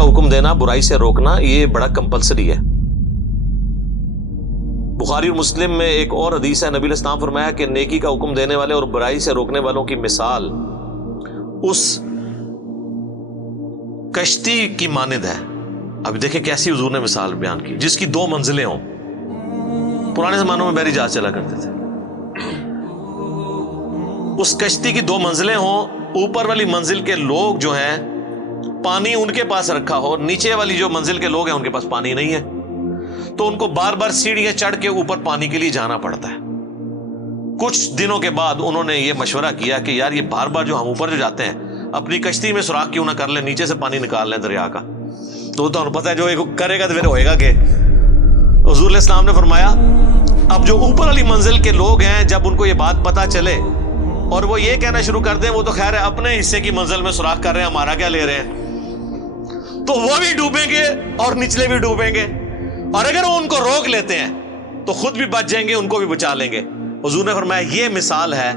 کا حکم دینا، برائی سے روکنا، یہ بڑا کمپلسری ہے۔ بخاری اور مسلم میں ایک اور حدیث ہے، نبی علیہ السلام فرمایا کہ نیکی کا حکم دینے والے اور برائی سے روکنے والوں کی مثال اس کشتی کی مانند ہے۔ اب دیکھیں کیسی حضور نے مثال بیان کی، جس کی دو منزلیں ہوں۔ پرانے زمانوں میں بحری جہاز چلا کرتے تھے، اس کشتی کی دو منزلیں ہوں، اوپر والی منزل کے لوگ جو ہیں پانی ان کے پاس رکھا ہو، نیچے والی جو منزل کے لوگ ہیں ان کے پاس پانی نہیں ہے، تو ان کو بار بار سیڑھیاں چڑھ کے اوپر پانی کے لیے جانا پڑتا ہے۔ کچھ دنوں کے بعد انہوں نے یہ مشورہ کیا کہ یار یہ بار بار جو ہم اوپر جو جاتے ہیں اپنی کشتی میں سوراخ کیوں نہ کر لیں، نیچے سے پانی نکال لیں دریا کا، تو انہیں پتہ ہے جو کرے گا تو پھر ہوئے گا کہ حضور علیہ السلام نے فرمایا اب جو اوپر والی منزل کے لوگ ہیں جب ان کو یہ بات پتہ چلے اور وہ یہ کہنا شروع کر دیں وہ تو خیر ہے اپنے حصے کی منزل میں سوراخ کر رہے ہیں، ہمارا کیا لے رہے ہیں، تو وہ بھی ڈوبیں گے اور نچلے بھی ڈوبیں گے، اور اگر وہ ان کو روک لیتے ہیں تو خود بھی بچ جائیں گے، ان کو بھی بچا لیں گے۔ حضور نے فرمایا یہ مثال ہے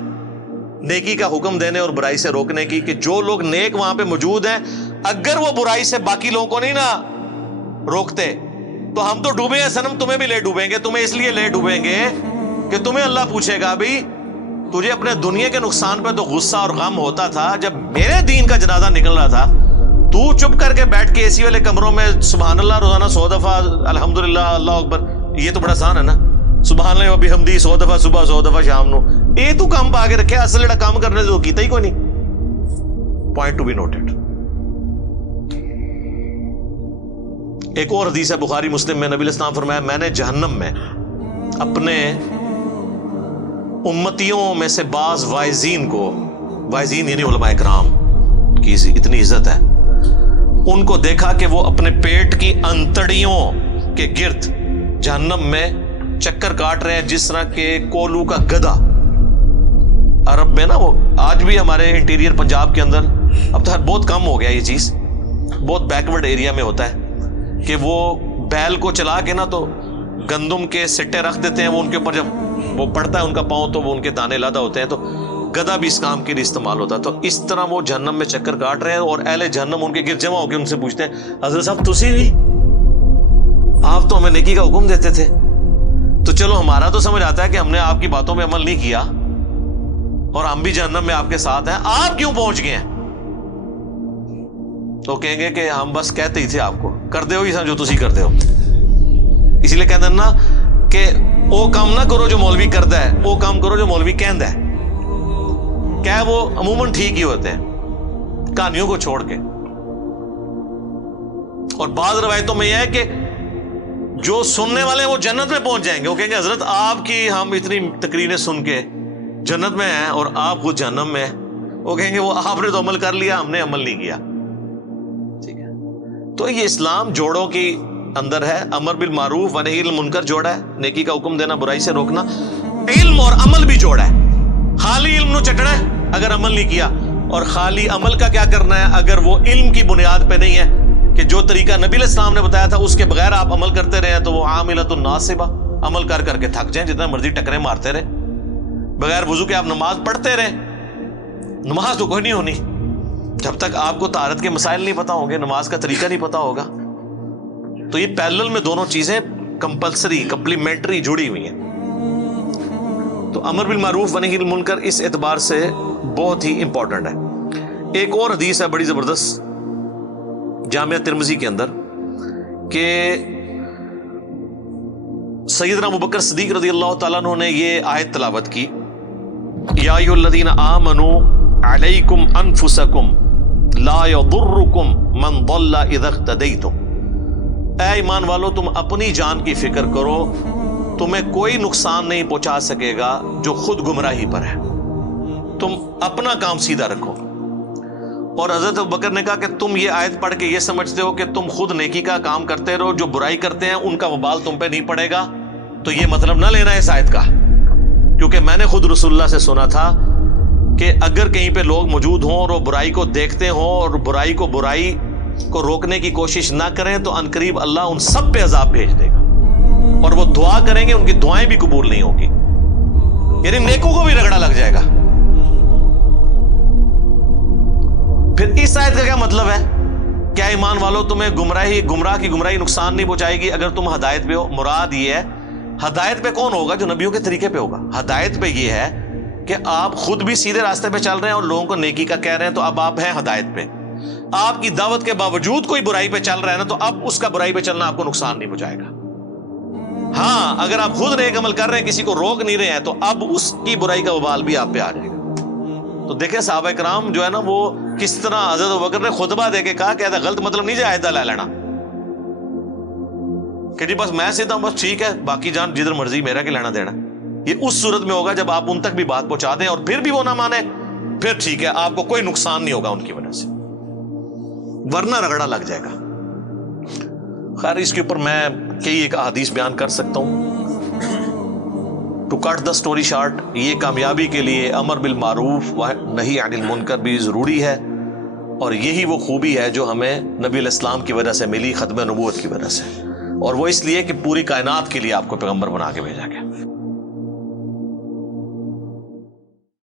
نیکی کا حکم دینے اور برائی سے روکنے کی، کہ جو لوگ نیک وہاں پہ موجود ہیں اگر وہ برائی سے باقی لوگوں کو نہیں نا روکتے تو ہم تو ڈوبے ہیں صنم، تمہیں بھی لے ڈوبیں گے، تمہیں اس لیے لے ڈوبیں گے کہ تمہیں اللہ پوچھے گا بھائی تجھے اپنے دنیا کے نقصان پہ تو غصہ اور غم ہوتا تھا، جب میرے دین کا جنازہ نکل رہا تھا تو چپ کر کے بیٹھ کے اے سی والے کمروں میں سبحان اللہ روزانہ 100 دفعہ الحمدللہ اللہ اکبر، یہ تو بڑا آسان ہے نا، سبحان اللہ و بحمدی 100 دفعہ صبح 100 دفعہ شام نو، یہ تو کام پا کے رکھے، اصل جڑا کام کرنے جو کیتا ہی کوئی نہیں۔ Point to be noted. ایک اور حدیث ہے بخاری مسلم میں، نبی علیہ السلام فرمایا میں نے جہنم میں اپنے امتیوں میں سے بعض وائزین کو، وائزین یعنی علماء اکرام کی اتنی عزت ہے، ان کو دیکھا کہ وہ اپنے پیٹ کی انتڑیوں کے گرد جہنم میں چکر کاٹ رہے ہیں جس طرح کہ کولو کا گدھا۔ عرب میں نا وہ آج بھی ہمارے انٹیریئر پنجاب کے اندر اب تو بہت کم ہو گیا یہ چیز، بہت بیکورڈ ایریا میں ہوتا ہے کہ وہ بیل کو چلا کے نا تو گندم کے سٹے رکھ دیتے ہیں، وہ ان کے اوپر جب وہ پڑتا ہے ان کا پاؤں تو وہ ان کے دانے لادا ہوتے ہیں، تو گدھا بھی اس کام کے لیے استعمال ہوتا ہے۔ تو اس طرح وہ جہنم میں چکر کاٹ رہے ہیں اور اہل جہنم ان کے گرد جمع ہو کے ان سے پوچھتے ہیں حضرت صاحب تسی بھی، آپ تو ہمیں نیکی کا حکم دیتے تھے، تو چلو ہمارا تو سمجھ آتا ہے کہ ہم نے آپ کی باتوں پہ عمل نہیں کیا اور ہم بھی جہنم میں آپ کے ساتھ ہیں، آپ کیوں پہنچ گئے ہیں؟ تو کہیں گے کہ ہم بس کہتے ہی تھے آپ کو، کر دے ہو یہ جو تسی کر دے ہو، اسی لیے کہتے ہیں نا کہ وہ کام نہ کرو جو مولوی کرتا ہے، وہ کام کرو جو مولوی کہندا ہے، کیا وہ عموماً ٹھیک ہی ہوتے ہیں کہانیوں کو چھوڑ کے۔ اور بعض روایتوں میں یہ ہے کہ جو سننے والے ہیں وہ جنت میں پہنچ جائیں گے، وہ کہیں گے حضرت آپ کی ہم اتنی تقریریں سن کے جنت میں ہیں اور آپ خود جہنم میں ہیں، وہ کہیں گے وہ آپ نے تو عمل کر لیا، ہم نے عمل نہیں کیا۔ ٹھیک ہے، تو یہ اسلام جوڑوں کی اندر ہے، امر بالمعروف و نہی عن المنکر جوڑا ہے، نیکی کا حکم دینا برائی سے روکنا، علم اور عمل بھی جوڑا ہے، خالی علم نو چٹنا ہے اگر عمل نہیں کیا، اور خالی عمل کا کیا کرنا ہے اگر وہ علم کی بنیاد پہ نہیں ہے کہ جو طریقہ نبی علیہ السلام نے بتایا تھا اس کے بغیر آپ عمل کرتے رہے تو وہ عاملۃ ناصبہ، عمل کر کر کے تھک جائیں، جتنا مرضی ٹکرے مارتے رہے، بغیر وضو کے آپ نماز پڑھتے رہے، نماز تو کوئی نہیں ہونی جب تک آپ کو طہارت کے مسائل نہیں پتا ہوں گے، نماز کا طریقہ نہیں پتا ہوگا۔ تو یہ پیرلل میں دونوں چیزیں کمپلسری کمپلیمنٹری جڑی ہوئی ہیں۔ تو امر بالمعروف و نہی عن المنکر اس اعتبار سے بہت ہی امپورٹنٹ ہے۔ ایک اور حدیث ہے بڑی زبردست جامعہ ترمذی کے اندر کہ سیدنا ابوبکر صدیق رضی اللہ تعالیٰ عنہ نے یہ آیت تلاوت کی، یا ایھا الذین آمنوا علیکم انفسکم لا یضرکم من ضل اذا اہتدیتم، اے ایمان والو تم اپنی جان کی فکر کرو، تمہیں کوئی نقصان نہیں پہنچا سکے گا جو خود گمراہی پر ہے، تم اپنا کام سیدھا رکھو۔ اور حضرت ابوبکر نے کہا کہ تم یہ آیت پڑھ کے یہ سمجھتے ہو کہ تم خود نیکی کا کام کرتے رہو، جو برائی کرتے ہیں ان کا وبال تم پہ نہیں پڑے گا، تو یہ مطلب نہ لینا ہے اس آیت کا، کیونکہ میں نے خود رسول اللہ سے سنا تھا کہ اگر کہیں پہ لوگ موجود ہوں اور وہ برائی کو دیکھتے ہوں اور برائی کو روکنے کی کوشش نہ کریں تو عنقریب اللہ ان سب پہ عذاب بھیج دے گا، اور وہ دعا کریں گے ان کی دعائیں بھی قبول نہیں ہوگی، یعنی نیکوں کو بھی رگڑا لگ جائے گا۔ پھر اس آیت کا کیا مطلب ہے کیا ایمان والو تمہیں گمراہ کی گمراہی نقصان نہیں پہنچائے گی اگر تم ہدایت پہ ہو؟ مراد یہ ہے ہدایت پہ کون ہوگا؟ جو نبیوں کے طریقے پہ ہوگا۔ ہدایت پہ یہ ہے کہ آپ خود بھی سیدھے راستے پہ چل رہے ہیں اور لوگوں کو نیکی کا کہہ رہے ہیں، تو اب آپ ہیں ہدایت پہ۔ آپ کی دعوت کے باوجود کوئی برائی پہ چل رہا ہے نا، تو اب اس کا برائی پہ چلنا آپ کو نقصان نہیں پہنچائے گا۔ ہاں اگر آپ خود نیک عمل کر رہے ہیں، کسی کو روک نہیں رہے ہیں، تو اب اس کی برائی کا وبال بھی آپ پہ آ جائے گا۔ تو دیکھیں صحابہ کرام جو ہے نا، وہ کس طرح حضرت ابوبکر نے خطبہ دے کے کہا کہ ایسا غلط مطلب نہیں جائے لے لینا کہ جی بس میں سیدھا ہوں، بس ٹھیک ہے، باقی جان جدھر مرضی، میرا کیا لینا دینا۔ یہ اس صورت میں ہوگا جب آپ ان تک بھی بات پہنچا دیں اور پھر بھی وہ نہ مانے، پھر ٹھیک ہے، آپ کو کوئی نقصان نہیں ہوگا ان کی وجہ سے، ورنہ رگڑا لگ جائے گا۔ خیر اس کے اوپر میں کئی ایک احادیث بیان کر سکتا ہوں۔ To cut the story short, یہ کامیابی کے لیے امر بالمعروف و نہی عن المنکر بھی ضروری ہے، اور یہی وہ خوبی ہے جو ہمیں نبی علیہ السلام کی وجہ سے ملی، ختم نبوت کی وجہ سے، اور وہ اس لیے کہ پوری کائنات کے لیے آپ کو پیغمبر بنا کے بھیجا گیا۔